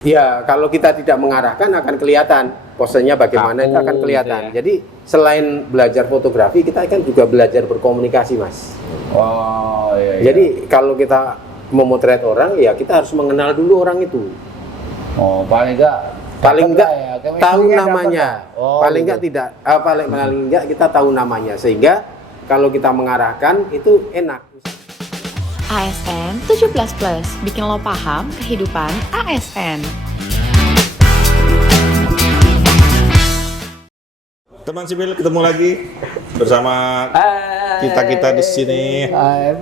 Ya, kalau kita tidak mengarahkan akan kelihatan posenya bagaimana itu akan kelihatan. Gitu ya. Jadi selain belajar fotografi, kita kan juga belajar berkomunikasi, Mas. Oh iya. Jadi kalau kita memotret orang, ya kita harus mengenal dulu orang itu. Oh paling enggak Tahu namanya. Paling enggak gitu. paling enggak kita tahu namanya, sehingga kalau kita mengarahkan itu enak. ASN 17+, bikin lo paham kehidupan ASN. Teman sipil, ketemu lagi bersama kita di sini.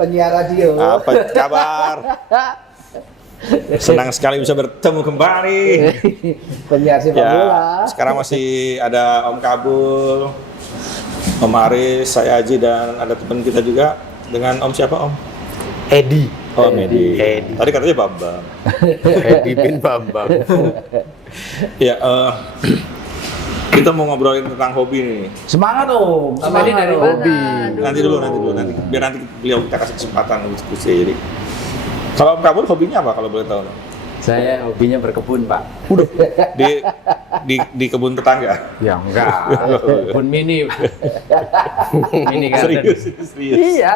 Penyiar radio. Apa kabar? Senang sekali bisa bertemu kembali. Penyiar sepak bola. Sekarang masih ada Om Kabul, Om Aris, saya Aji, dan ada teman kita juga dengan Om siapa Om? Edi. Oh, Edi. Edi. Tadi katanya Bambang. Edi bin Bambang. Ya, kita mau ngobrolin tentang hobi nih. Semangat Om. Semangat dari mana? Hobi. Nanti dulu. Biar nanti beliau kita kasih kesempatan diskusi. Jadi, kalau Om Kabul hobinya apa kalau boleh tahu? Saya hobinya berkebun, Pak. Di kebun tetangga. Ya enggak. Kebun mini, Pak. Mini garden. Serius. Iya.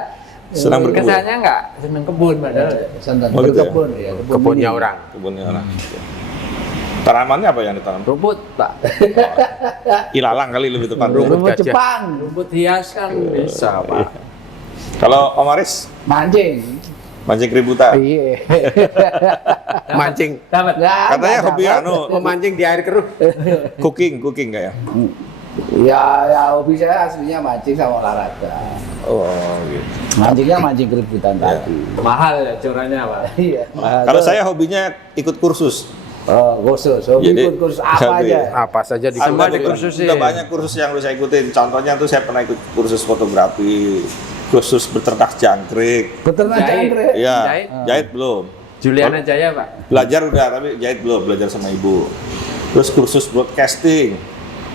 Senang berkebun. Kesannya enggak senang kebun, padahal. Santan. Oh, gitu ya? Kebun ya. Kebunnya mini. orang. Kebunnya orang. Tanamannya apa yang ditanam? Rumput, Pak. Ilalang kali lebih tepat. Rumput Rumput gajah. Jepang. Rumput hias kan bisa, Pak. Kalau Om Aris, Mancing. mancing keributan. Iya. Mancing. Dapat. Katanya hobi Memancing di air keruh. cooking enggak ya? Ya hobi saya aslinya mancing sama olahraga. Oh, gitu. Mancingnya mancing keributan tadi. Mahal ya corannya, Pak. Iya. Kalau saya hobinya ikut kursus. Khusus, hobi Jadi, ikut kursus apa hobi. aja? Apa saja di Semua Ada dikursusin. Udah banyak kursus yang saya ikutin. Contohnya tuh saya pernah ikut kursus fotografi, kursus beternak jangkrik. Beternak Jahit. jangkrik. Iya, Jahit. jahit belum. Juliana Jaya, Pak. Belajar udah, tapi jahit belum, belajar sama ibu. Terus kursus broadcasting.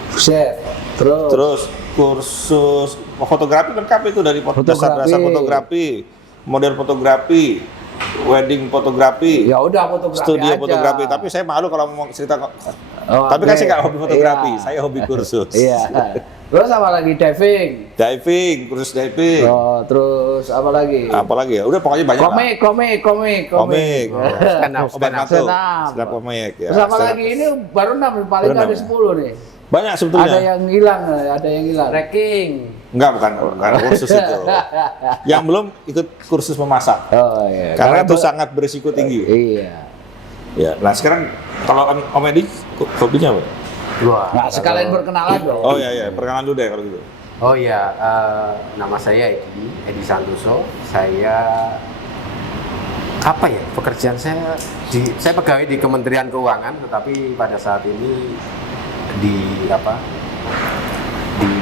Buset. Terus kursus fotografi lengkap itu dari dasar-dasar fotografi, model fotografi, wedding fotografi, Ya udah fotografi studio aja. fotografi. Tapi saya malu kalau mau cerita. Oh, Tapi kan oke. saya nggak hobi fotografi, Iya. saya hobi kursus. Iya. Terus apa lagi diving? Diving, kursus diving. Oh, terus apa lagi? Apalagi ya, udah pokoknya banyak lah. Komik. Komik. Stand up, Obat stand up. batuk. Stand up. Stand up komik ya. Terus apa Stand up. lagi? Ini baru 6, paling Baru ada 6 ya? 10 nih. Banyak sebetulnya. Ada yang hilang. Trekking. Enggak, bukan kursus itu. Yang belum ikut kursus memasak. Oh iya. Karena itu sangat berisiko tinggi. Iya. Ya, nah sekarang kalau Om Edi, hobinya apa? Wah, Nah, sekalian berkenalan dong. Oh iya, perkenalan dulu deh kalau gitu. Oh iya, nama saya Edi Santoso. Saya apa ya? Pekerjaan saya saya pegawai di Kementerian Keuangan, tetapi pada saat ini di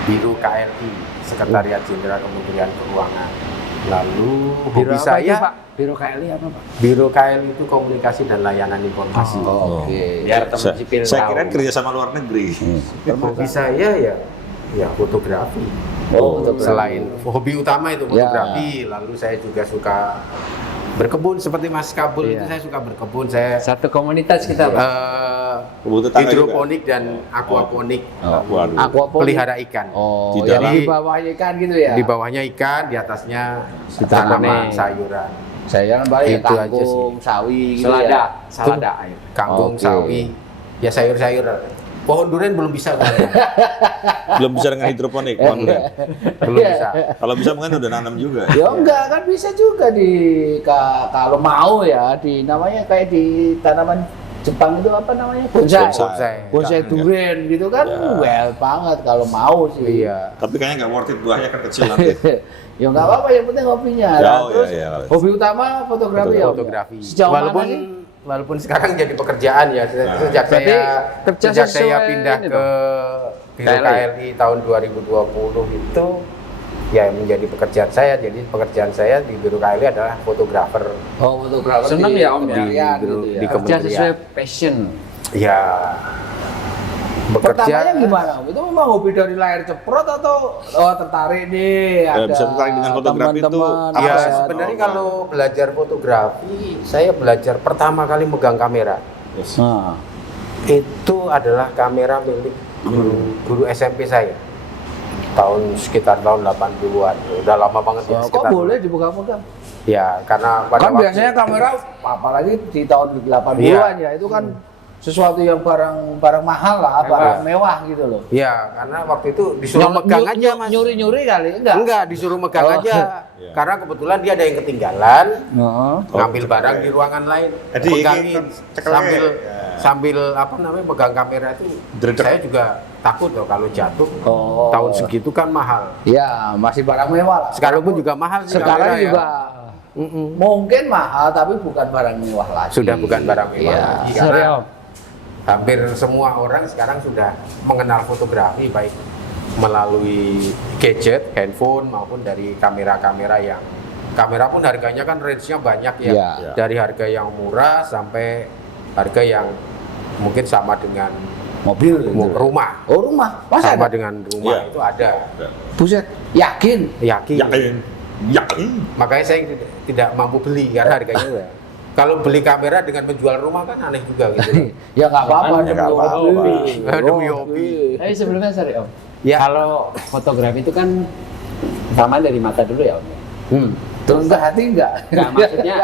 Biro KLI, Sekretariat Jenderal Kementerian Keuangan. Lalu Biro hobi apa saya itu, Pak? Biro KLI apa, Pak? Biro KLI itu komunikasi dan layanan informasi. Oke. Biar teman sipil Saya tahu. kira kerja sama luar negeri. Hobi saya ya fotografi. Oh, fotografi. Selain hobi utama itu Ya. fotografi, lalu saya juga suka berkebun seperti Mas Kabul Iya. itu saya suka berkebun. Saya Satu komunitas kita, Pak. Kebun tetangga hidroponik dan aquaponik, Waduh. Aquaponik. pelihara ikan. Oh, Di jadi dalam- di bawahnya ikan gitu ya? Di bawahnya ikan, di atasnya Ditanam tanaman nih. sayuran, Saya kan banyak Itu aja kangkung, sawi gitu Selada, ya. selada air. kangkung, Oke. sawi, ya sayur-sayur. Pohon durian belum bisa, Bang. Belum bisa dengan hidroponik, mohon deh. Belum bisa. Kalau bisa mungkin udah nanam juga. Ya enggak, kan bisa juga kalau mau ya di namanya kayak di tanaman Jepang itu apa namanya? Bonsai. Bonsai. Bonsai durian gitu kan well banget kalau mau sih. Iya. Tapi kayaknya nggak worth it, buahnya kan kecil nanti. Ya enggak apa-apa, yang penting hobinya. Ya, Nah, oh, terus iya. hobi utama fotografi ya. Om? Fotografi. Sejauh Walaupun mana sih? walaupun sekarang jadi pekerjaan ya, sejak berarti kerja sejak saya sesuai pindah ini ke Biro KLI. KLI tahun 2020 itu ya menjadi pekerjaan saya. Jadi pekerjaan saya di Biro KLI adalah fotografer. Oh, fotografer. Seneng di ya, Om, ya? kementerian Di- gitu di ya. ke- Kerja kementerian. sesuai passion. Ya bekerja. Pertamanya gimana? Itu memang hobi dari lahir ceprot atau tertarik nih Ya, ada bisa tertarik dengan fotografi itu teman-teman, apa Ya sih? sebenarnya Oh, kalau belajar fotografi, saya belajar pertama kali megang kamera. Yes. Nah. Itu adalah kamera milik guru SMP saya. Sekitar tahun 80-an. Udah lama banget ya. Kok Sekitar boleh dibuka-buka? Ya, karena pada Kan biasanya kamera, apalagi di tahun 80-an ya, itu kan sesuatu yang barang mahal lah, barang mewah gitu loh. Ya, karena waktu itu disuruh megang aja, Mas. Nyuri-nyuri kali, enggak? Enggak, disuruh megang Oh. aja. Iya. Karena kebetulan dia ada yang ketinggalan, Heeh. ngambil barang di ruangan lain, Jadi pegangin cekelnya, sambil ya. sambil apa namanya megang kamera itu. Dredeg. Saya juga takut loh kalau jatuh. Oh. Tahun segitu kan mahal. Ya, masih barang mewah lah. Sekarang pun juga mahal sih Sekarang kamera ya. juga mungkin mahal, tapi bukan barang mewah lagi. Sudah bukan barang mewah Iya. lagi. Sorry Karena Om. hampir semua orang sekarang sudah mengenal fotografi baik melalui gadget, handphone maupun dari kamera-kamera yang kamera pun harganya kan range-nya banyak ya. Iya. Dari harga yang murah sampai harga yang mungkin sama dengan Mobil gitu. rumah. Oh, rumah. Masa Sama ada? dengan rumah Iya. itu ada. Buset, yakin? Yakin. Yakin. Makanya saya tidak mampu beli karena harganya ya. Kalau beli kamera dengan menjual rumah kan aneh juga gitu. Ya nggak apa-apa, Ya, nggak demi apa-apa. hobi. Demi hobi. Tapi sebelumnya sorry Om. Ya. Kalau fotografi itu kan pertama dari mata dulu ya Om. Terus ke hati enggak? Nah, maksudnya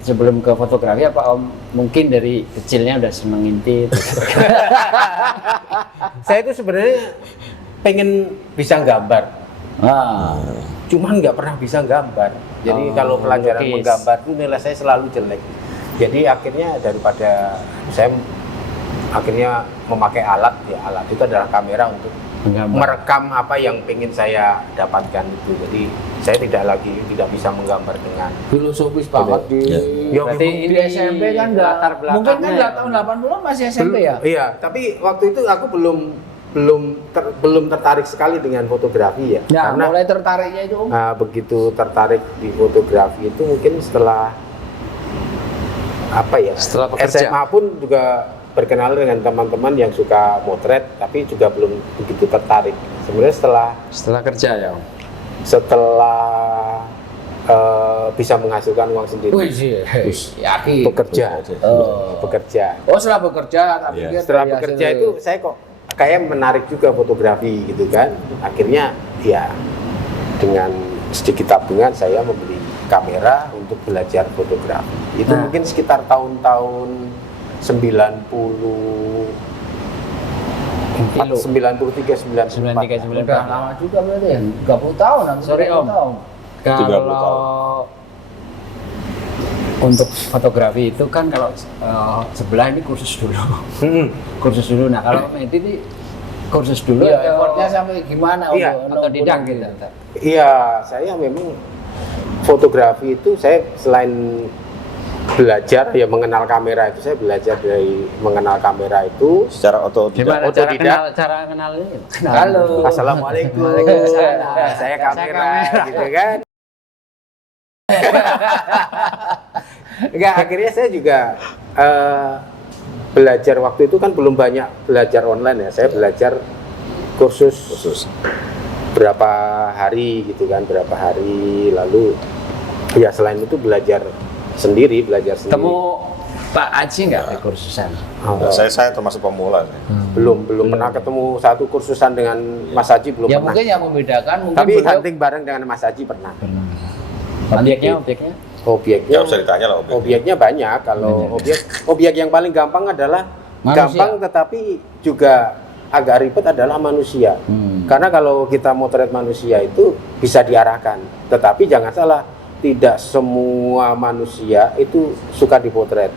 sebelum ke fotografi apa Om mungkin dari kecilnya udah seneng ngintip. Saya itu sebenarnya pengen bisa gambar. Ah. Cuman nggak pernah bisa gambar. Jadi Oh, kalau pelajaran lukis. menggambar itu nilai saya selalu jelek. Jadi akhirnya daripada saya akhirnya memakai alat ya, alat itu adalah kamera untuk Menggambar. merekam apa yang pengen saya dapatkan itu. Jadi saya tidak bisa menggambar dengan Filosofis banget di. Ya, Berarti memang Di SMP kan enggak. latar belakangnya Mungkin kan ya, tahun Om. 80-an masih SMP ya? Iya, tapi waktu itu aku belum tertarik sekali dengan fotografi ya. Ya, Karena mulai tertariknya itu Om. begitu tertarik di fotografi itu mungkin setelah apa ya? Setelah bekerja. SMA pun juga berkenalan dengan teman-teman yang suka motret, tapi juga belum begitu tertarik. Sebenarnya Setelah kerja ya Om. setelah bisa menghasilkan uang sendiri, Wih sih, yakin. bekerja, Oh. bekerja. Oh, setelah bekerja, tapi Iya. dia Setelah dari bekerja hasil- itu saya kok kayak menarik juga fotografi gitu kan. Akhirnya ya dengan sedikit tabungan saya membeli kamera untuk belajar fotografi. Itu Nah. mungkin sekitar tahun-tahun 93, 93, 94. Udah lama juga berarti ya? 30 tahun, hampir Sorry, 30 Om. tahun. 30 tahun. Kalau untuk fotografi itu kan kalau sebelah ini kursus dulu. Kursus dulu. Nah, kalau Medi ini kursus dulu Iya, atau effortnya sampai gimana Iya, atau didang gitu. Iya, saya memang fotografi itu saya selain belajar ya mengenal kamera itu, saya belajar dari mengenal kamera itu. Secara otodidak. Gimana cara Otodidak. kenal ini? Halo. Assalamualaikum. Waalaikumsalam. Saya kamera gitu kan. Enggak, akhirnya saya juga belajar waktu itu kan belum banyak belajar online ya. Saya belajar kursus berapa hari gitu kan, berapa hari, lalu ya selain itu belajar sendiri. Temu Pak Aji nggak di kursusan? Oh, Saya termasuk pemula. belum pernah ketemu satu kursusan dengan Mas Haji, belum Ya pernah. mungkin yang membedakan mungkin Tapi beliau- hunting bareng dengan Mas Haji pernah. Objeknya? Obyeknya, Ya usah ditanya lah obyeknya banyak. Kalau obyek yang paling gampang adalah Manusia. gampang tetapi juga agak ribet adalah manusia. Karena kalau kita motret manusia itu bisa diarahkan. Tetapi jangan salah, tidak semua manusia itu suka dipotret.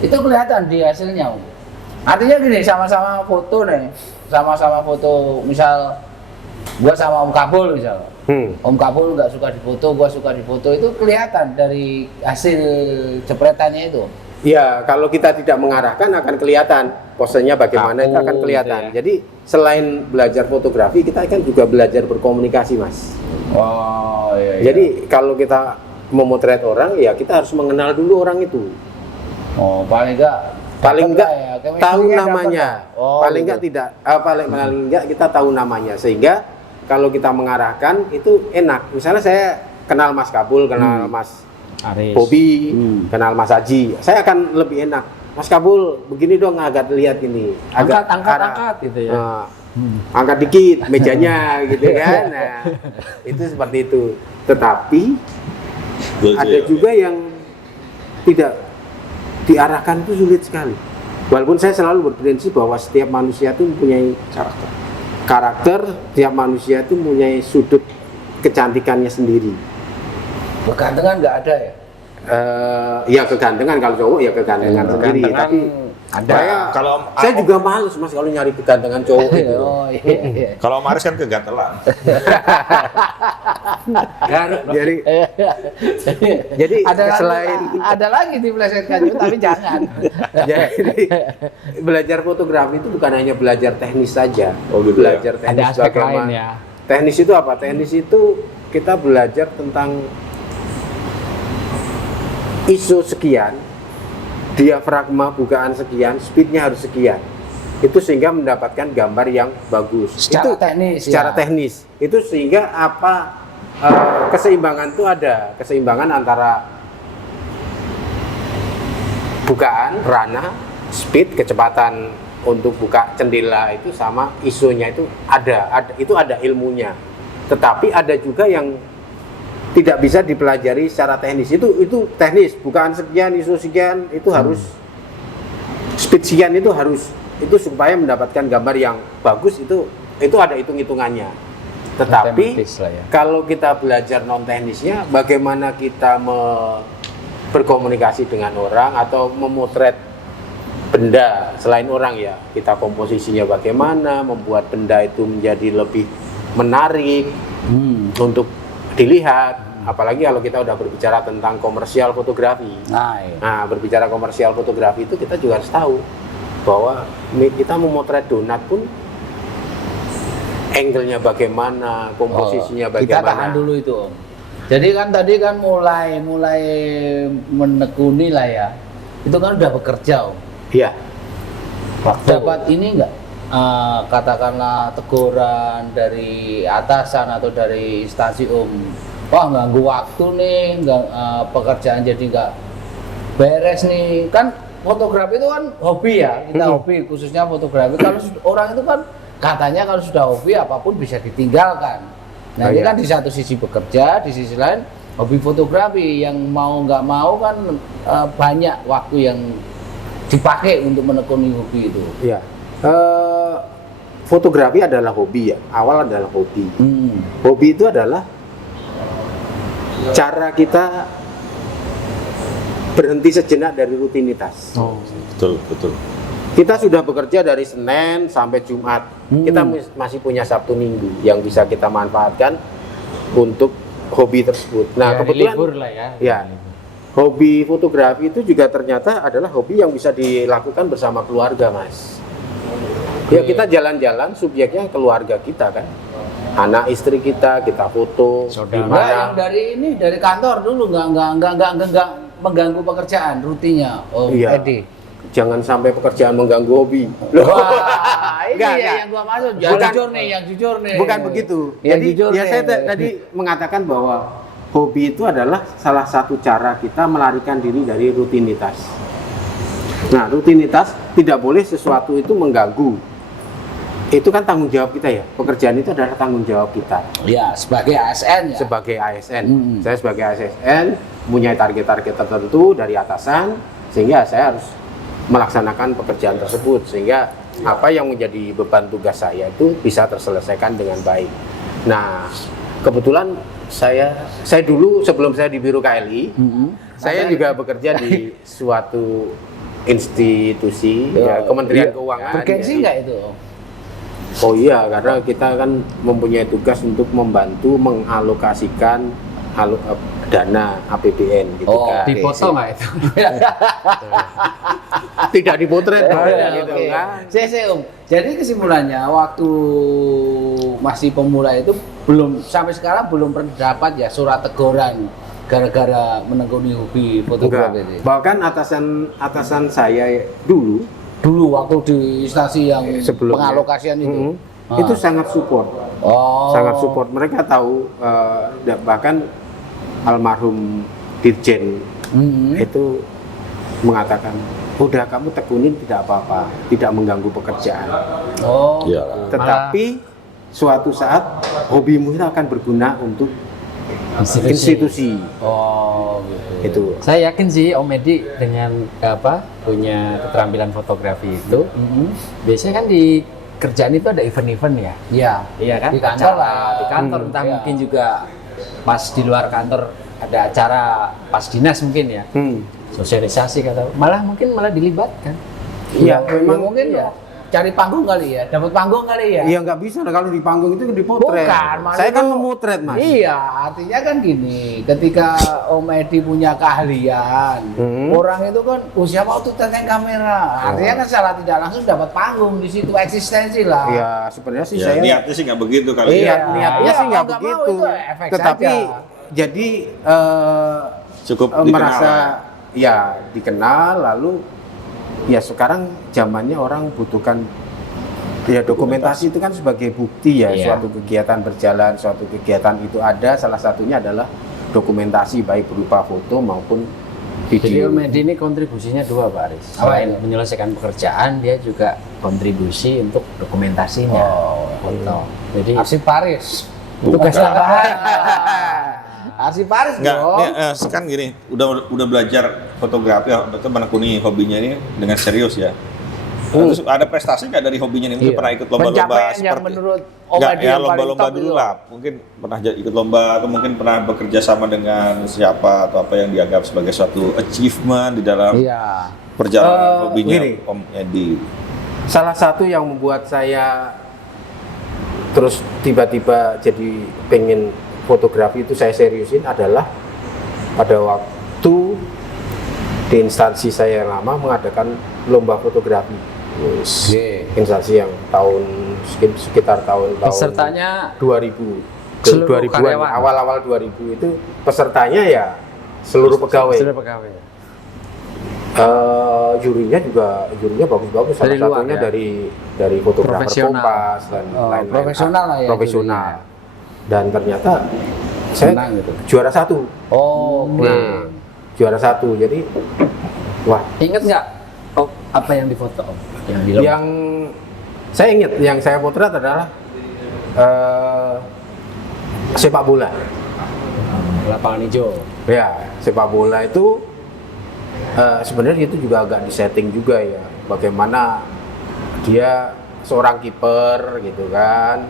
itu kelihatan di hasilnya Om. Artinya gini, sama-sama foto nih, sama-sama foto, misal gua sama Om Kabul misal, Om Kabul nggak suka difoto, gua suka difoto, itu kelihatan dari hasil jepretannya itu. Ya, kalau kita tidak mengarahkan akan kelihatan posenya bagaimana, itu akan kelihatan. gitu ya. Jadi selain belajar fotografi, kita kan juga belajar berkomunikasi, Mas. Oh iya. Jadi kalau kita memotret orang, ya kita harus mengenal dulu orang itu. oh paling enggak Tahu namanya. Paling enggak gitu. paling enggak kita tahu namanya, sehingga kalau kita mengarahkan itu enak. Misalnya saya kenal Mas Kabul, kenal Mas Aris. Bobby, kenal Mas Haji. Saya akan lebih enak. Mas Kabul, begini dong, agak lihat ini. Angkat gitu ya. Angkat dikit mejanya gitu kan. Nah, itu seperti itu. Tetapi ada juga yang tidak diarahkan, itu sulit sekali. Walaupun saya selalu berprinsip bahwa setiap manusia itu mempunyai karakter, setiap manusia itu mempunyai sudut kecantikannya sendiri. Kegantengan nggak ada ya? Ya kegantengan, kalau cowok ya kegantengan sendiri. Tapi ada. Saya juga males Mas kalau nyari kegantengan cowok itu. Oh iya. Kalau Maris kan kegatelan. Jadi ada selain ada lagi diplesetkan juga, tapi jangan. jadi belajar fotografi itu bukan hanya belajar teknis saja. Oh, gitu ya. Belajar Ada teknis aspek bagaimana. lain ya. Teknis itu apa? Teknis itu kita belajar tentang ISO sekian, diafragma bukaan sekian, speednya harus sekian. Itu sehingga mendapatkan gambar yang bagus. Secara itu teknis, secara ya. teknis. Itu sehingga apa keseimbangan itu ada, keseimbangan antara bukaan, ranah, speed, kecepatan untuk buka jendela itu sama ISO-nya itu itu ada ilmunya. Tetapi ada juga yang tidak bisa dipelajari secara teknis. Itu teknis, bukaan sekian, ISO sekian, itu harus speed sekian, itu harus, itu supaya mendapatkan gambar yang bagus, itu ada hitung-hitungannya. Tetapi ya. kalau kita belajar non teknisnya, bagaimana kita berkomunikasi dengan orang atau memotret benda selain orang ya, kita komposisinya bagaimana, membuat benda itu menjadi lebih menarik untuk dilihat. Apalagi kalau kita udah berbicara tentang komersial fotografi. Nah, berbicara komersial fotografi itu kita juga harus tahu bahwa kita memotret donat pun angle-nya bagaimana, komposisinya bagaimana. Kita tahan dulu itu, Om. Jadi kan tadi kan mulai menekuni lah ya. Itu kan udah bekerja, Om. Iya. Dapat ini enggak? Katakanlah teguran dari atasan atau dari instansi, wah ganggu waktu nih, pekerjaan jadi nggak beres nih. Kan fotografi itu kan hobi ya, kita hobi, khususnya fotografi. Kalau orang itu kan katanya kalau sudah hobi apapun bisa ditinggalkan. Nah ini kan di satu sisi bekerja, di sisi lain hobi fotografi, yang mau nggak mau kan banyak waktu yang dipakai untuk menekuni hobi itu. Iya. Fotografi adalah hobi ya, awal adalah hobi. Hobi itu adalah cara kita berhenti sejenak dari rutinitas. Betul. Kita sudah bekerja dari Senin sampai Jumat. Kita masih punya Sabtu Minggu yang bisa kita manfaatkan untuk hobi tersebut. Nah, Ya, kebetulan libur lah ya. Ya. Hobi fotografi itu juga ternyata adalah hobi yang bisa dilakukan bersama keluarga, Mas. Ya, kita jalan-jalan, subjeknya keluarga kita kan. Anak istri kita foto. Saudara. Enggak, yang dari kantor dulu nggak mengganggu pekerjaan rutinnya, Iya. Edi. Jangan sampai pekerjaan mengganggu hobi. Wah, ini Enggak, ya enggak. yang gua maksud. Yang jujur nih. Bukan begitu. Yang Jadi jujur ya nih. saya tadi mengatakan bahwa hobi itu adalah salah satu cara kita melarikan diri dari rutinitas. Nah, rutinitas tidak boleh sesuatu itu mengganggu. Itu kan tanggung jawab kita ya. Pekerjaan itu adalah tanggung jawab kita. Ya, sebagai ASN ya. Sebagai ASN. Saya sebagai ASN punya target-target tertentu dari atasan, sehingga saya harus melaksanakan pekerjaan tersebut, sehingga apa yang menjadi beban tugas saya itu bisa terselesaikan dengan baik. Nah, kebetulan saya dulu sebelum saya di Biro KLI, saya juga bekerja di suatu institusi ya, Kementerian Keuangan. Bergengsi nggak itu? Oh iya, karena kita kan mempunyai tugas untuk membantu mengalokasikan dana APBN gitu kan. Dipoto nggak itu? Tidak dipotret gitu Oke. kan. Jadi kesimpulannya waktu masih pemula itu sampai sekarang belum pernah dapat ya surat teguran gara-gara menekuni hobi fotografi ini. Bahkan atasan saya dulu Waktu di instansi yang sebelumnya, pengalokasian itu. itu sangat support. Oh. Sangat support. Mereka tahu bahkan almarhum dirjen itu mengatakan, udah kamu tekunin tidak apa-apa, tidak mengganggu pekerjaan. Oh. Iya. Tetapi suatu saat hobimu itu akan berguna untuk institusi. Oh, gitu. Itu. Saya yakin sih Om Edi dengan punya keterampilan fotografi itu, biasanya kan di kerjaan itu ada event-event ya. Iya. Iya kan? Di kantor Acara lah. di kantor entah Iya. mungkin juga pas di luar kantor ada acara pas dinas mungkin ya. Sosialisasi malah dilibatkan. Iya, Memang memang mungkin ya cari panggung kali ya, dapat panggung kali ya. Iya nggak bisa kalau di panggung itu dipotret. Bukan, Saya kan maksudnya- memotret mas. Iya, artinya kan gini, ketika Om Edi punya keahlian, orang itu kan, siapa tuh tentang kamera, artinya kan secara tidak langsung dapat panggung di situ, eksistensi lah. Iya sebenarnya sih Ya, saya. niatnya sih nggak begitu kali Iya, ya. niatnya Iya, sih nggak mau nggak begitu. mau itu efek Tetapi saja. jadi Cukup dikenal. merasa ya dikenal, lalu ya sekarang zamannya orang butuhkan ya dokumentasi itu kan sebagai bukti ya Iya. suatu kegiatan berjalan, suatu kegiatan itu ada, salah satunya adalah dokumentasi baik berupa foto maupun Jadi video. Om Edi ini kontribusinya dua Pak Aris. Apa Selain itu? menyelesaikan pekerjaan, dia juga kontribusi untuk dokumentasinya. Foto. Jadi Arsip Paris. tugas tambahan. Arsip Paris Enggak, dong. kan gini, udah belajar fotografi, betul menekuni hobinya ini dengan serius ya. Terus ada prestasi nggak dari hobinya ini? Mungkin Iya. pernah ikut lomba-lomba Pencapaian yang seperti menurut Om nggak Edi ya yang paling lomba-lomba top dulu itu. lah. Mungkin pernah ikut lomba atau mungkin pernah bekerja sama dengan siapa atau apa yang dianggap sebagai suatu achievement di dalam Iya. perjalanan hobinya gini. Om Edi. Salah satu yang membuat saya terus tiba-tiba jadi pengen fotografi itu saya seriusin adalah pada waktu di instansi saya yang lama mengadakan lomba fotografi. Instansi yang sekitar tahun Pesertanya 2000 seluruh 2000-an, karyawan. awal-awal 2000 itu pesertanya ya seluruh pegawai. Seluruh pegawai. Jurinya bagus-bagus, salah Dari luar, satunya ya? dari fotografer Profesional. Kompas dan lain-lain. Profesional lah ya Profesional. jurinya. Dan ternyata saya Menang gitu. juara satu. Oh, oke. Nah, juara satu. Jadi wah, Ingat nggak apa yang difoto Om? Yang di lomba? yang saya ingat yang saya potret adalah sepak bola. Lapangan hijau. Ya, sepak bola itu sebenarnya itu juga agak disetting juga ya. Bagaimana dia seorang kiper gitu kan,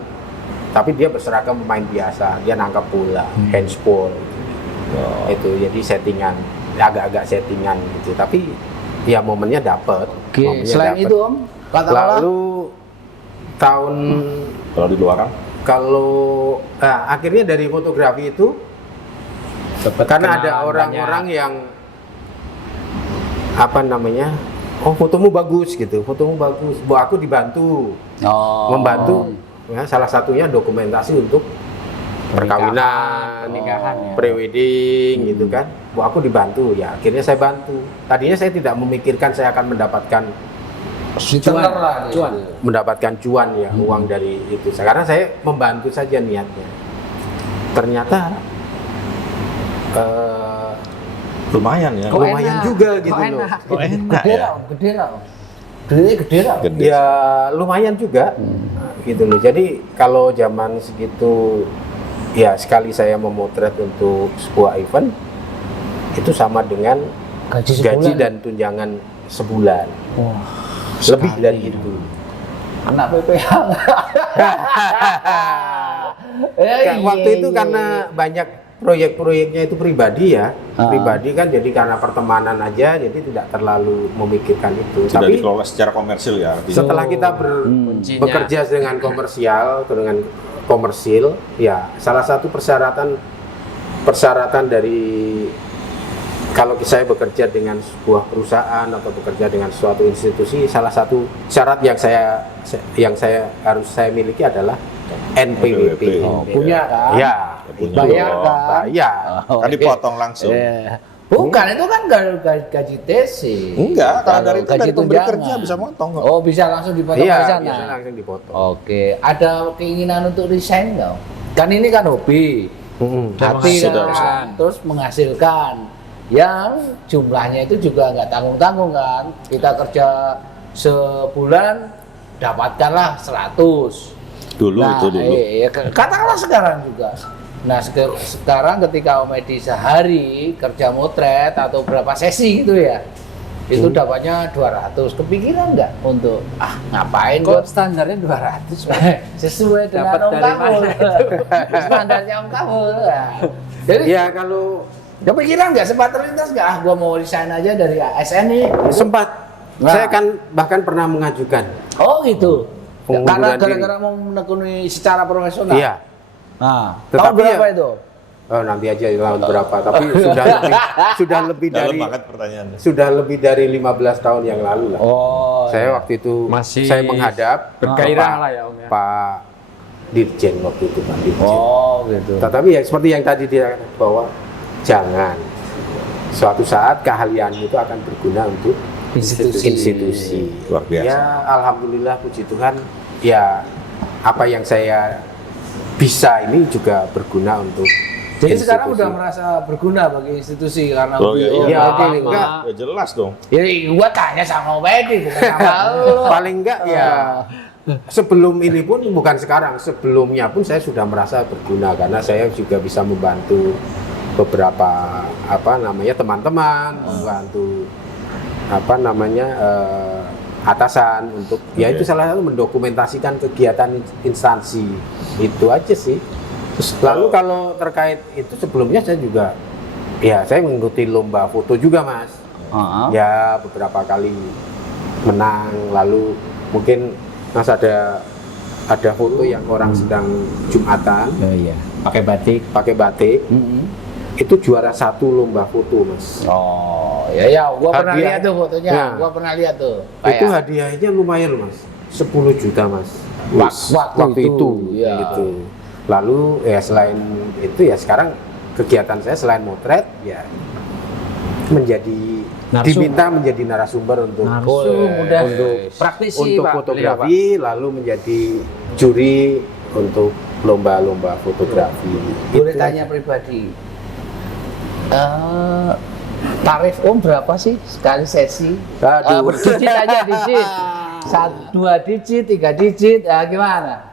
tapi dia berseragam pemain biasa, dia nangkap bola, handsball itu jadi settingan, agak-agak settingan gitu. Tapi ya momennya dapet. Oke, Momennya selain dapet. itu Om, katakanlah Lalu tahun Kalau di luar akhirnya dari fotografi itu Dapat karena ada kenalan orang-orang banyak. yang apa namanya, oh fotomu bagus gitu, fotomu bagus, bu aku dibantu, membantu ya, salah satunya dokumentasi untuk perkawinan, pernikahan ya. prewedding gitu kan, bu aku dibantu ya, akhirnya saya bantu. Tadinya saya tidak memikirkan saya akan mendapatkan Cuan lah, Cuan. mendapatkan cuan ya, uang dari itu. Karena saya membantu saja niatnya. Ternyata lumayan ya. Kok lumayan enak? juga Kok gitu loh. enak? Oh, enak Gede ya. lah, Om, gede lah. Om. Gede lah. Om. Gede. Ya lumayan juga gitu loh. Jadi kalau zaman segitu ya sekali saya memotret untuk sebuah event itu sama dengan Gaji sebulan. gaji dan tunjangan sebulan. Wah, Lebih dari itu. anak PPH. Waktu itu karena banyak proyek-proyeknya itu pribadi ya, pribadi kan, jadi karena pertemanan aja, jadi tidak terlalu memikirkan itu. Tidak Tapi dikelola secara komersil ya. artinya. setelah kita Kuncinya. bekerja dengan komersil, ya salah satu persyaratan dari kalau saya bekerja dengan sebuah perusahaan atau bekerja dengan suatu institusi, salah satu syarat yang saya harus miliki adalah NPWP. Oh, punya kan? Ya, punya Bayar dong. kan? bayar. Kan dipotong langsung. Bukan, itu kan gaji TC. Enggak, kalau dari itu gaji dari pemberi tunjangan. kerja bisa motong kok. Oh, bisa langsung dipotong Iya, di sana. bisa langsung dipotong. Oke, ada keinginan untuk resign nggak? Kan ini kan hobi, hati Sudah, kan, terus menghasilkan. yang jumlahnya itu juga nggak tanggung-tanggung kan. Kita kerja sebulan dapatkanlah 100. Dulu itu dulu. Iya, katakanlah sekarang juga. Nah sekarang ketika Om Edi sehari kerja motret atau berapa sesi gitu ya, itu dapatnya 200. Kepikiran nggak untuk ngapain Kok buat standarnya 200? sesuai dengan Dapat Om dari Kabul. mana itu? Standarnya Om Kabul. Nah, jadi Ya kalau kepikiran nggak, sempat terlintas nggak? Gua mau resign aja dari ASN nih. sempat, Nah. saya kan bahkan pernah mengajukan. Oh gitu. Karena Pengunduran diri. gara-gara mau menekuni secara profesional. Iya. Nah, tahun Tetapi berapa ya- itu? Oh, nanti aja tahun berapa, tapi sudah lebih Dalam dari banget pertanyaannya. sudah lebih dari 15 tahun yang lalu lah. Oh. Saya waktu itu Masih saya menghadap bergairah Pak- lah ya, Om ya. Pak Dirjen waktu itu, Pak Dirjen. Oh gitu. Tetapi ya seperti yang tadi dia katakan bahwa jangan, suatu saat keahlianmu itu akan berguna untuk institusi. Luar biasa. Ya alhamdulillah puji Tuhan, ya apa yang saya bisa ini juga berguna untuk Jadi sekarang institusi. udah merasa berguna bagi institusi karena Oh, iya, iya. Ya, Edi. enggak. Ya jelas dong. Ya, gua tanya sama Om Edi bukan sama lu. Paling enggak ya sebelum ini pun, bukan sekarang, sebelumnya pun saya sudah merasa berguna karena saya juga bisa membantu beberapa teman-teman, membantu atasan untuk ya Oke. itu salah satu mendokumentasikan kegiatan instansi, itu aja sih. Lalu kalau terkait itu sebelumnya saya juga saya mengikuti lomba foto juga, Mas. Ya beberapa kali menang, lalu mungkin Mas ada foto yang orang sedang Jumatan Oh iya, pakai batik. pakai batik, itu juara 1 lomba foto, Mas. Oh, ya, gua pernah Hadiah. lihat tuh fotonya. Nah. Gua pernah lihat tuh. Itu Kayak hadiahnya lumayan loh, Mas, 10 juta, Mas. waktu itu, ya. gitu. Lalu ya selain itu ya sekarang kegiatan saya selain motret ya diminta menjadi narasumber untuk udah untuk praktisi untuk Pak. fotografi, lalu menjadi juri untuk lomba-lomba fotografi. boleh Itu tanya aja. pribadi. Tarif Om berapa sih sekali sesi? Aduh. Digit aja, digit. 2 digit, 3 digit, gimana?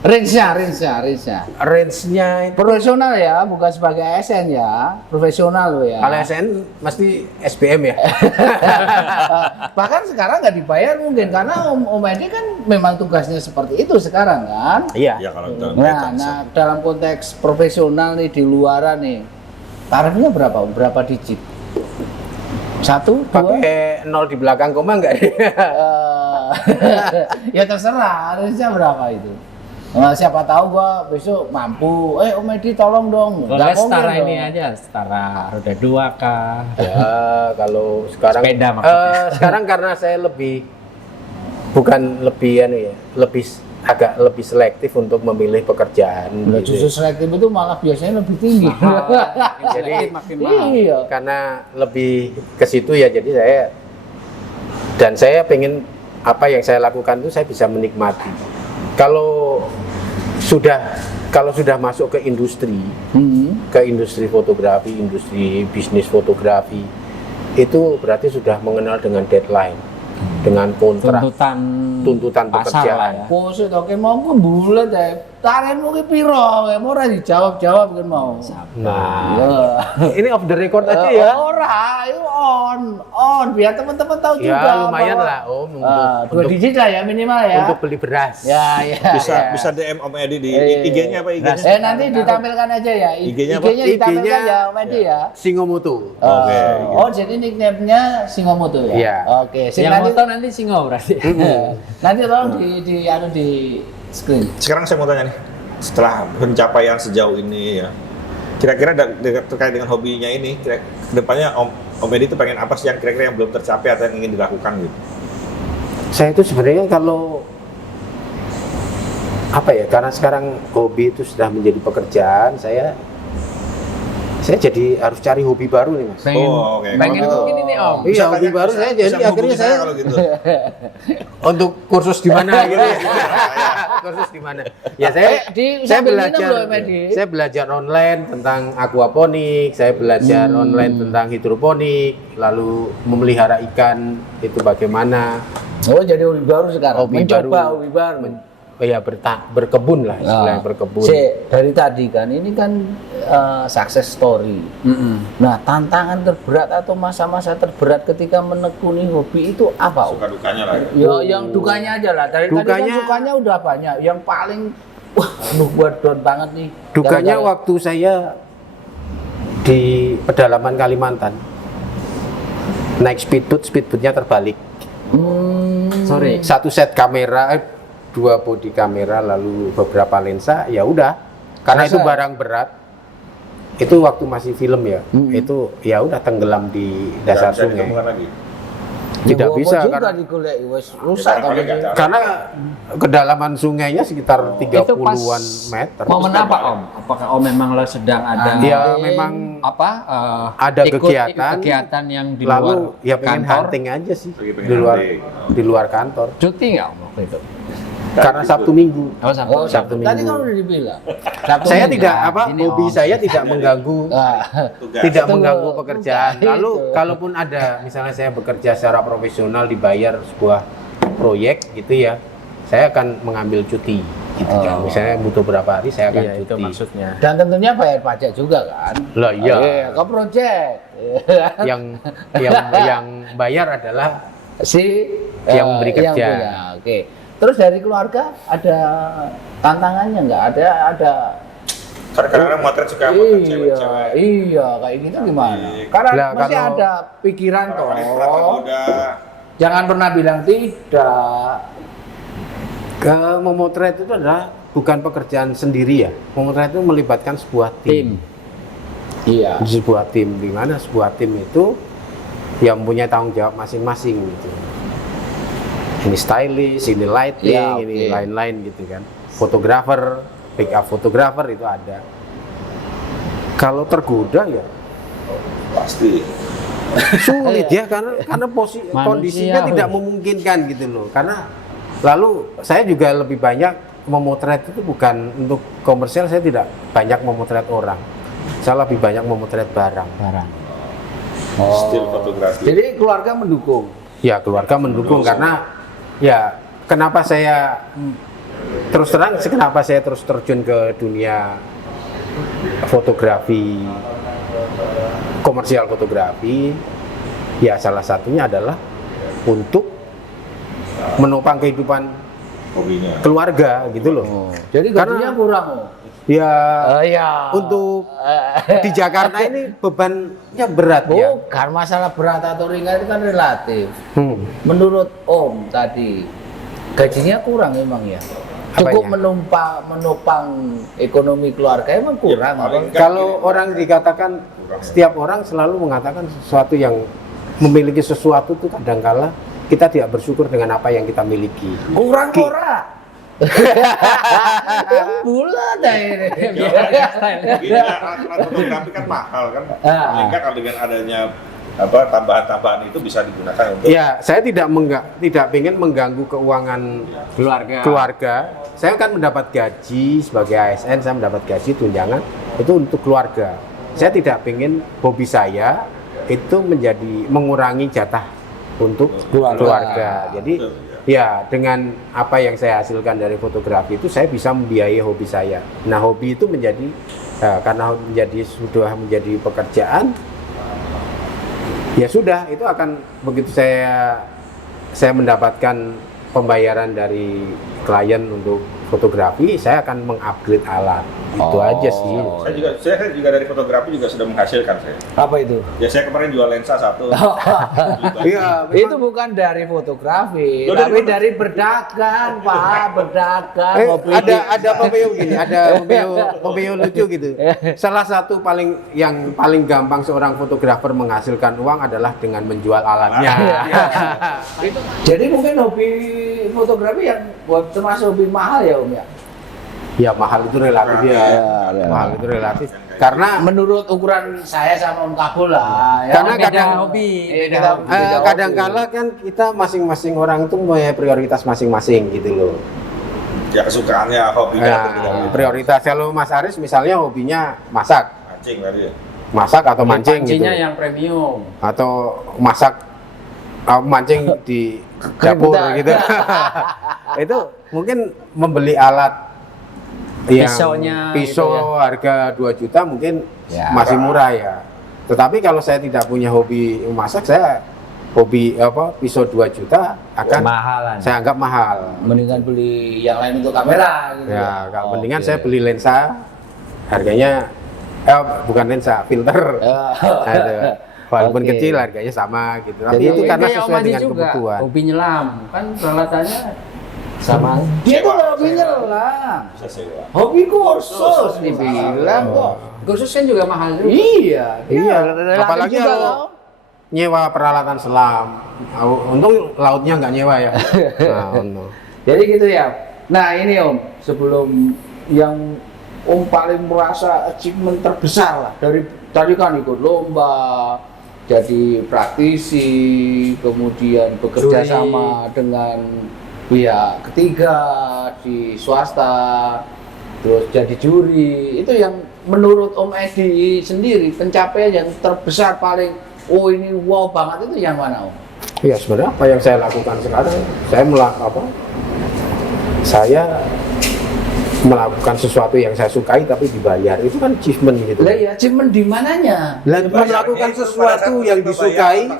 Range-nya. Range-nya itu Profesional ya, bukan sebagai ASN ya, profesional lo ya. kalau SN mesti SBM ya. Bahkan sekarang nggak dibayar mungkin karena Om Edi kan memang tugasnya seperti itu sekarang kan. Iya. Ya kalau dalam Nah, dalam konteks profesional nih di luaran nih, tarifnya berapa Om? Berapa digit? 1, 2? Pakai 0 di belakang koma enggak? Ya terserah, harusnya berapa itu? Siapa tahu gua besok mampu. Om Edi tolong dong. Kalau Nggak mungkin setara dong. ini aja, setara roda 2 kah? Ya, kalau sekarang Sepeda maksudnya. sekarang karena saya agak lebih selektif untuk memilih pekerjaan. Nah, gitu. justru selektif itu malah biasanya lebih tinggi. Jadi makin mahal. Iya. karena lebih ke situ ya, jadi saya pengen apa yang saya lakukan itu saya bisa menikmati. Kalau sudah masuk ke industri fotografi, industri bisnis fotografi, itu berarti sudah mengenal dengan deadline, dengan kontrak, tuntutan pasar pekerjaan. lah ya. Posisi oke mau pun bulat ya. Tarifmu ki piro? Mau ora dijawab kan mau. Nah, Ya. ini off the record aja ya. Ora, itu on biar teman-teman tahu Ya juga. lumayan bahwa- lah Om Dua digit lah ya minimal ya. untuk beli beras. Ya. Bisa DM Om Edi di IG-nya apa IG-nya? Nanti ditampilkan aja ya. IG-nya apa? ditampilkan ya, Om Edi ya. Singomoto. Oke. Jadi nickname-nya Singomoto ya. Iya. Oke, sing Yang nanti moto nanti singo berarti. nanti tolong di screen. Sekarang saya mau tanya nih, setelah pencapaian sejauh ini ya, kira-kira terkait dengan hobinya ini, kedepannya Om Edi itu pengen apa sih yang kira-kira yang belum tercapai atau yang ingin dilakukan gitu? Saya itu sebenarnya kalau karena sekarang hobi itu sudah menjadi pekerjaan, saya jadi harus cari hobi baru nih, Mas. Pengen, Oh, oke. pengen Kalau mungkin ini Om. Iya, hobi baru saya jadi bisa akhirnya menghubungi saya kalau gitu. untuk kursus di mana gitu. kursus di mana? Ya saya di saya sambil minum belajar loh, Medi. saya belajar online tentang aquaponik, saya belajar online tentang hidroponik, lalu memelihara ikan itu bagaimana. Oh, jadi hobi baru sekarang. Hobi Mencoba baru. hobi baru. Berkebun lah istilahnya berkebun. Dari tadi kan ini kan success story. Nah, tantangan terberat atau masa-masa terberat ketika menekuni hobi itu apa? Suka dukanya lah. Ya, yang dukanya aja lah. Dari tadi kan sukanya udah banyak. Yang paling wah, gua down banget nih. Dukanya Gara-gara- waktu saya di pedalaman Kalimantan naik speedbootnya terbalik. Sorry. Satu set kamera, 2 body kamera, lalu beberapa lensa, ya udah. Karena itu barang berat. Itu waktu masih film ya. Itu ya udah tenggelam di dasar Bisa sungai. ditemukan lagi. Tidak Ya, bisa juga karena digolek, wes rusak tapi. karena kedalaman sungainya sekitar 30-an meter. Momen apa Om? Apakah Om memang sedang ada Ya memang apa ada ikut kegiatan yang di luar lalu ya pengen kantor? hunting aja sih Lagi pengen hunting. di luar kantor. Cuti nggak Om waktu itu? Karena Sabtu Minggu. Oh, Sabtu. Oh, Sabtu Tadi Minggu. kan udah dibilang. Saya tidak Ini hobi Om. saya tidak mengganggu Tugas. tidak Itu mengganggu loh. pekerjaan. Itu. Lalu kalaupun ada misalnya saya bekerja secara profesional dibayar sebuah proyek gitu ya, saya akan mengambil cuti gitu kan. Misalnya butuh berapa hari saya akan Iya, itu cuti. maksudnya. Dan tentunya bayar pajak juga kan. Lah iya. Ke project. yang bayar adalah Si Yang memberi kerja. punya. Oke. Terus dari keluarga ada tantangannya nggak? Ada Kadang-kadang motret suka motret cewek-cewek. iya kayak gitu gimana? Karena Lah, masih kalau- ada pikiran toh. Kelihatan muda. Jangan pernah bilang tidak. memotret itu adalah bukan pekerjaan sendiri ya. Memotret itu melibatkan sebuah tim. Iya. Di sebuah tim, di mana sebuah tim itu yang mempunyai tanggung jawab masing-masing gitu. Ini stylist, ini lighting, Ya, ini oke. lain-lain gitu kan. Fotografer, pick up fotografer itu ada. Kalau tergoda ya Pasti. sulit ya karena kondisinya Manusiawi. tidak memungkinkan gitu loh. Karena lalu saya juga lebih banyak memotret itu bukan untuk komersial, saya tidak banyak memotret orang. Saya lebih banyak memotret barang. Still fotografi. Jadi keluarga mendukung. Ya keluarga mendukung karena ya kenapa saya kenapa saya terus terjun ke dunia fotografi, komersial fotografi, ya salah satunya adalah untuk menopang kehidupan Hobinya. keluarga gitu loh. Jadi gajinya kurang. Oh. Ya Iya. untuk di Jakarta ini bebannya berat ya. Bukan masalah berat atau ringan itu kan relatif. Hmm. Menurut Om tadi gajinya kurang emang ya. Cukup Apanya? menopang ekonomi keluarga emang kurang. Ya, paling apa? enggak Kalau orang dikatakan, setiap orang selalu mengatakan sesuatu yang memiliki sesuatu itu kadangkala kita tidak bersyukur dengan apa yang kita miliki. Kurang ora. Bulan dah ini. Gini alat fotografi kan mahal kan. Paling enggak kalau dengan adanya tambahan-tambahan itu bisa digunakan untuk Ya, saya tidak ingin mengganggu keuangan keluarga. Saya kan mendapat gaji sebagai ASN, saya mendapat gaji tunjangan itu untuk keluarga. Saya tidak ingin hobi saya itu mengurangi jatah untuk keluarga. Jadi ya dengan apa yang saya hasilkan dari fotografi itu saya bisa membiayai hobi saya. Nah hobi itu karena sudah menjadi pekerjaan, ya sudah itu akan begitu saya mendapatkan pembayaran dari klien untuk fotografi, saya akan mengupgrade alat. Itu aja sih. saya juga dari fotografi juga sudah menghasilkan saya. Apa itu? Ya saya kemarin jual lensa satu. Iya, Itu bukan dari fotografi, Loh, tapi dari dari berdagang, Pak, berdagang. hobi. ada pembeo gini, ada pembeo lucu gitu. Salah satu yang paling gampang seorang fotografer menghasilkan uang adalah dengan menjual alatnya. Jadi mungkin hobi fotografi yang termasuk hobi mahal ya Om ya? Ya mahal itu relatif ya. Mahal itu relatif. Karena Menurut ukuran saya sama Om Kabul lah. Ya. Karena beda kadang hobi. kadang-kala kan kita masing-masing orang itu punya prioritas masing-masing gitu loh. Ya kesukaannya, hobinya beda-beda. Prioritas kalau Mas Aris misalnya hobinya masak, Mancing tadi ya. masak atau mancing gitu, Pancinya yang premium. atau masak mancing di dapur Keributan. gitu. Itu mungkin membeli alat yang Pisaunya pisau gitu harga 2 juta mungkin Ya. masih murah ya. Tetapi kalau saya tidak punya hobi memasak, saya hobi pisau 2 juta akan Mahalan. saya anggap mahal. Mendingan beli yang lain untuk kamera gitu. Ya, kalau mendingan Oke. saya beli lensa harganya bukan lensa, filter. Ada. Walaupun Oke. kecil harganya sama gitu. Tapi Jadi itu karena Kayak Om sesuai Adi dengan juga, kebutuhan. Hobi nyelam, kan peralatannya sama. Dia tuh Sewa, hobi sewa. nyelam. Bisa sewa. Hobi kursus dibilang kok. Khusus kan juga mahal juga. Iya, Iya, relatif apalagi juga kalau loh. nyewa peralatan selam. Untung lautnya nggak nyewa ya. Nah, untung. Jadi gitu ya. Nah ini Om, sebelum yang Om paling merasa achievement terbesar lah dari tadi kan ikut lomba, jadi praktisi, kemudian bekerja Juri. sama dengan pihak ketiga di swasta, terus jadi juri. Itu yang menurut Om Edi sendiri pencapaian yang terbesar paling ini wow banget itu yang mana Om? Ya sebenarnya apa yang saya lakukan sekarang, saya melakukan sesuatu yang saya sukai tapi dibayar, itu kan achievement gitu. Lah ya achievement di mananya? Lah, melakukan sesuatu yang disukai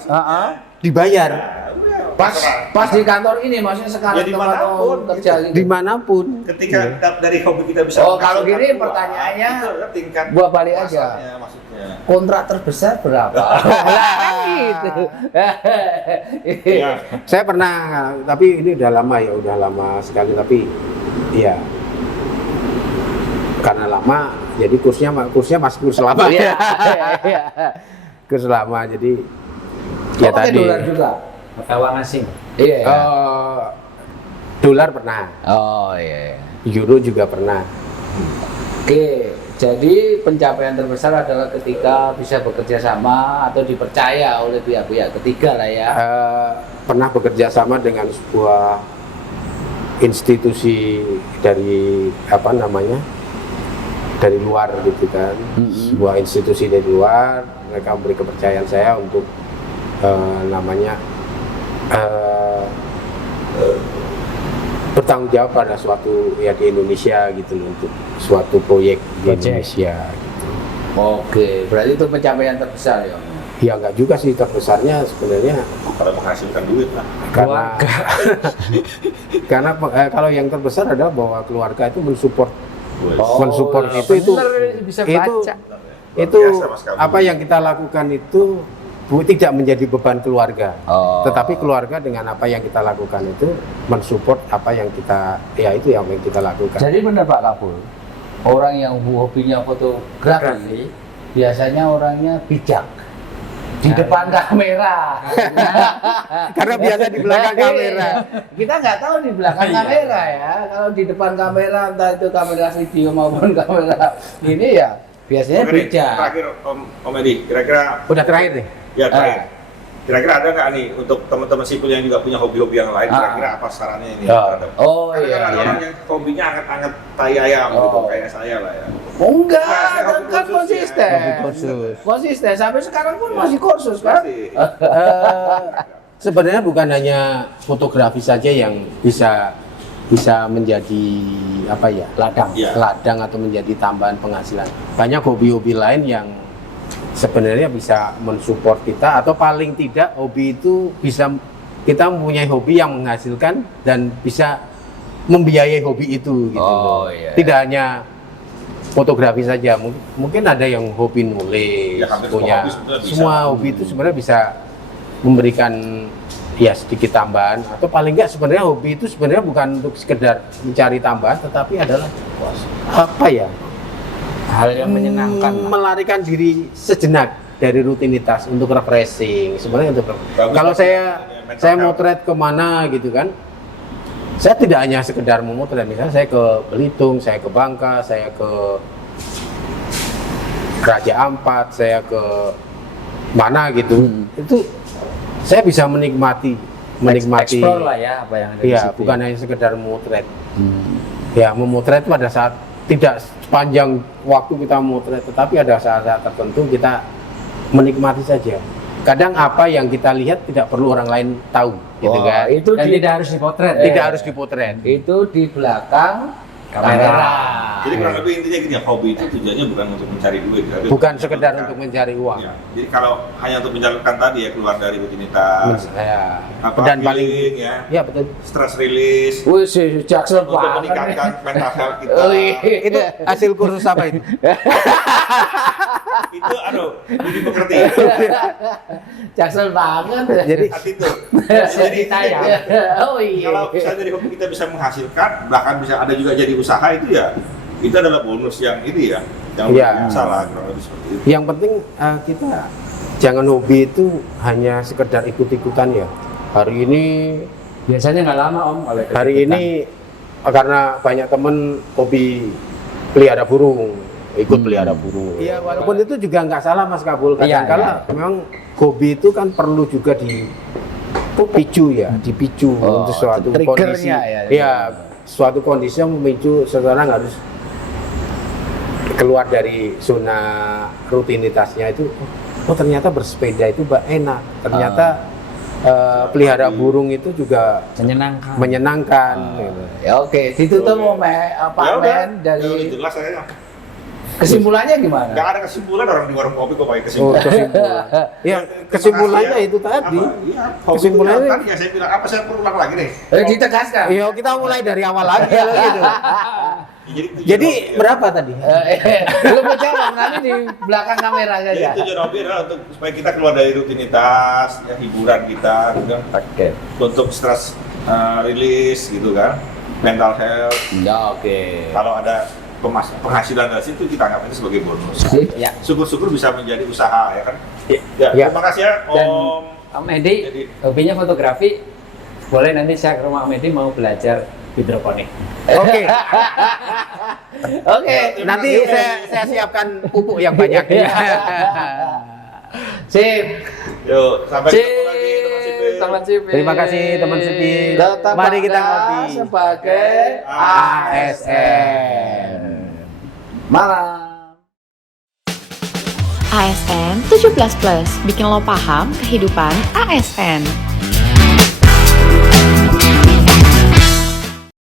dibayar Pas di kantor ini maksudnya sekarang Ya, tempat dimanapun, Om kerja gitu. dimanapun. Ketika dari hobi kita bisa Oh, kalau menghasilkan gini uang, pertanyaannya, itu adalah tingkat gua balik aja. pasarnya, maksudnya. Kontrak terbesar berapa? Lah gitu. Iya. Saya pernah, tapi ini udah lama sekali, tapi ya karena lama jadi kursnya masih kurs lama. Iya, iya. Kurs lama, jadi ya Oh, pakai tadi dolar juga. Pakai uang asing. Iya. dolar pernah, Oh iya. euro juga pernah. Oke, jadi pencapaian terbesar adalah ketika bisa bekerja sama atau dipercaya oleh pihak-pihak ketiga lah ya. Pernah bekerja sama dengan sebuah institusi dari dari luar gitu kan. Sebuah institusi dari luar, mereka memberi kepercayaan saya untuk bertanggung jawab pada suatu ya di Indonesia gitu loh, untuk suatu proyek di Indonesia gitu. Oke, berarti itu pencapaian terbesar ya. Ya enggak juga sih, terbesarnya sebenarnya Kalau menghasilkan duit lah. karena kalau yang terbesar adalah bahwa keluarga itu mensupport itu bener, bisa itu baca. itu Biasa, Mas Kamu. apa yang kita lakukan itu tidak menjadi beban keluarga, Oh. tetapi keluarga dengan apa yang kita lakukan itu mensupport apa yang kita itu yang kita lakukan. Jadi benar Pak Kabul, orang yang hobinya fotografi biasanya orangnya bijak di depan kamera. Karena biasa di belakang kamera. Kita nggak tahu di belakang kamera ya. Kalau di depan kamera, entah itu kamera video maupun kamera ini ya biasanya Oke, nih, bijak. terakhir Om Edi, kira-kira Udah terakhir nih. ya terakhir. Kira-kira ada nggak nih untuk teman-teman sipil yang juga punya hobi-hobi yang lain? Kira-kira apa sarannya ini? terhadap- Oh Kan iya. ada orang yang hobinya anget-anget tai ayam gitu, Oh. kayak saya lah ya. Oh, enggak, Nah, saya hobi kan kursus konsisten. ya. Hobi kursus. Konsisten sampai sekarang pun masih kursus kan? Masih. Sebenarnya bukan hanya fotografi saja yang bisa menjadi Ladang. Iya. ladang atau menjadi tambahan penghasilan. Banyak hobi-hobi lain yang sebenarnya bisa mensupport kita, atau paling tidak hobi itu bisa kita mempunyai hobi yang menghasilkan dan bisa membiayai hobi itu gitu Oh, loh. iya. Tidak hanya fotografi saja, mungkin ada yang hobi nulis, Ya, hampir semua punya hobi sebenarnya bisa. semua hobi itu sebenarnya bisa memberikan ya sedikit tambahan, atau paling enggak sebenarnya hobi itu sebenarnya bukan untuk sekedar mencari tambahan, tetapi adalah Hal yang menyenangkan. melarikan diri sejenak dari rutinitas untuk refreshing sebenarnya untuk Bagus, kalau bagus. saya Mental health. motret kemana gitu kan, saya tidak hanya sekedar memotret, misalnya saya ke Belitung, saya ke Bangka, saya ke Raja Ampat, saya ke mana gitu, itu saya bisa menikmati Explore lah ya apa yang ada di ya situ. bukan hanya sekedar memotret. Ya, memotret pada saat tidak sepanjang waktu kita memotret, tetapi ada saat-saat tertentu kita menikmati saja. Kadang apa yang kita lihat tidak perlu orang lain tahu, gitu Oh, kan? itu Dan di, tidak harus dipotret. Tidak harus dipotret. itu di belakang Kamera. kamera. Jadi kurang lebih intinya gini ya, hobi itu tujuannya bukan untuk mencari duit, tapi Bukan sekedar untuk mencari uang. Ya. Jadi kalau hanya untuk menyalurkan tadi ya, keluar dari rutinitas, Ya. apa, Dan paling healing, ya, ya betul. stress release, Wih, si Jackson untuk banget meningkatkan nih. mental health kita. Itu hasil kursus apa itu? Itu Budi Pekerti. Jackson banget. Jadi Attitude. Jadi saya. Oh iya. Kalau misalnya dari hobi kita bisa menghasilkan, bahkan bisa ada juga jadi usaha, itu ya itu adalah bonus yang ini ya, yang Iya. salah kurang lebih seperti itu. yang penting kita jangan hobi itu hanya sekedar ikut-ikutan ya. Hari ini Biasanya nggak lama Om kalau ikut hari ikutan. ini karena banyak temen hobi pelihara burung, ikut pelihara burung. Iya, walaupun itu juga nggak salah Mas Kabul. Iya, Kadang-kala memang hobi itu kan perlu juga dipicu ya, dipicu Oh, untuk suatu triggernya kondisi. ya. Iya, suatu kondisi yang memicu seseorang harus keluar dari zona rutinitasnya itu. Oh ternyata bersepeda itu enak. Ternyata pelihara burung itu juga menyenangkan. menyenangkan. gitu. Ya oke, ditutup Pak Ya udah, Men dari jelas saya. kesimpulannya gimana? Nggak ada kesimpulan, orang di warung kopi kok pakai Oh, kesimpulan. kesimpulan. Ya, kesimpulannya itu tadi. Iya, hobi Kesimpulannya- itu tadi ya saya bilang, apa saya perlu ulang lagi nih? Ditegaskan. Iya, kita mulai dari awal lagi ya, gitu. Jadi, Jadi berapa tadi? Belum menjawab, nanti di belakang kamera jadi saja. tujuan hobi adalah untuk supaya kita keluar dari rutinitas, ya, hiburan kita, gitu kan. Oke. Untuk stress release gitu kan, mental health. Ya oke. Kalau ada penghasilan dari situ kita anggap itu sebagai bonus. Ya. Syukur-syukur bisa menjadi usaha ya kan. Ya, Ya. terima kasih ya Dan Om. Om Edi Jadi- hobinya fotografi. Boleh nanti saya ke rumah Om Edi mau belajar hidroponik. Oke, Oke. nanti saya siapkan pupuk yang banyak. Sip. Yuk, sampai ketemu lagi teman sipil. Teman sipil. Terima kasih teman sipil. Tetap Mari kita bangga ngopi. sebagai ASN. Malam. ASN 17 Plus, bikin lo paham kehidupan ASN.